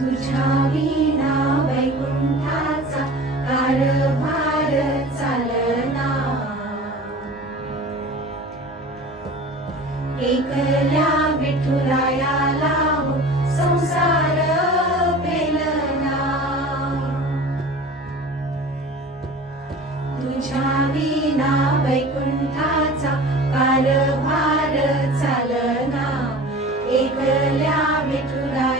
तुझ्या विना वैकुंठाचा कारभार चालना. एकल्या विठुरायाला हो संसार तुझ्या विना वैकुंठाचा कारभार चालना. एकल्या विठुराया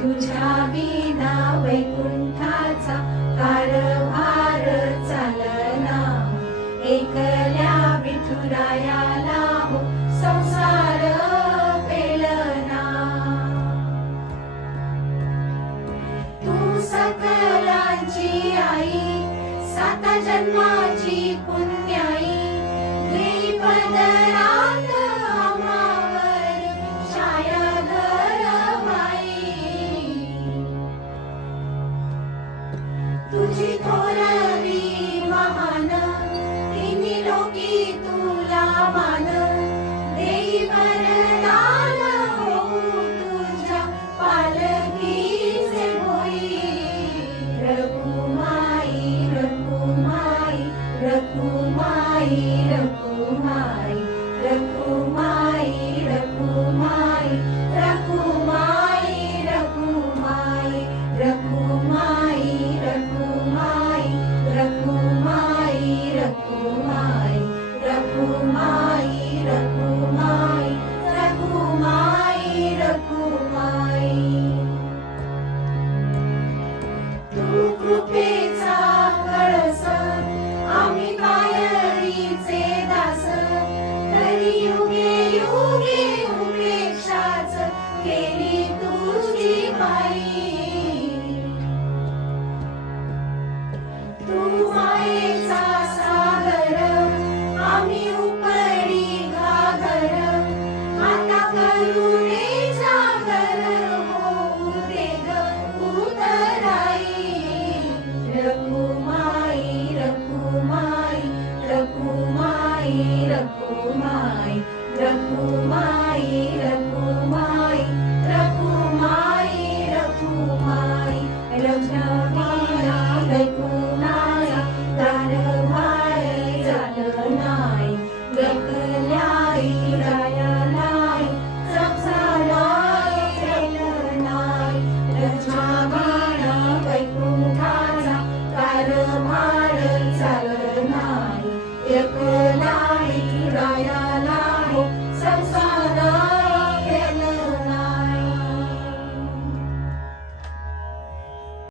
तुझ्या विना वैकुंठाचा कारभार चालना एकल्या विठुरायाला हो संसार पेलना. तू सकलांची आई सात जन्माची पुण्याई द्विपदरा महान तिन्ही लोकी तुला मान.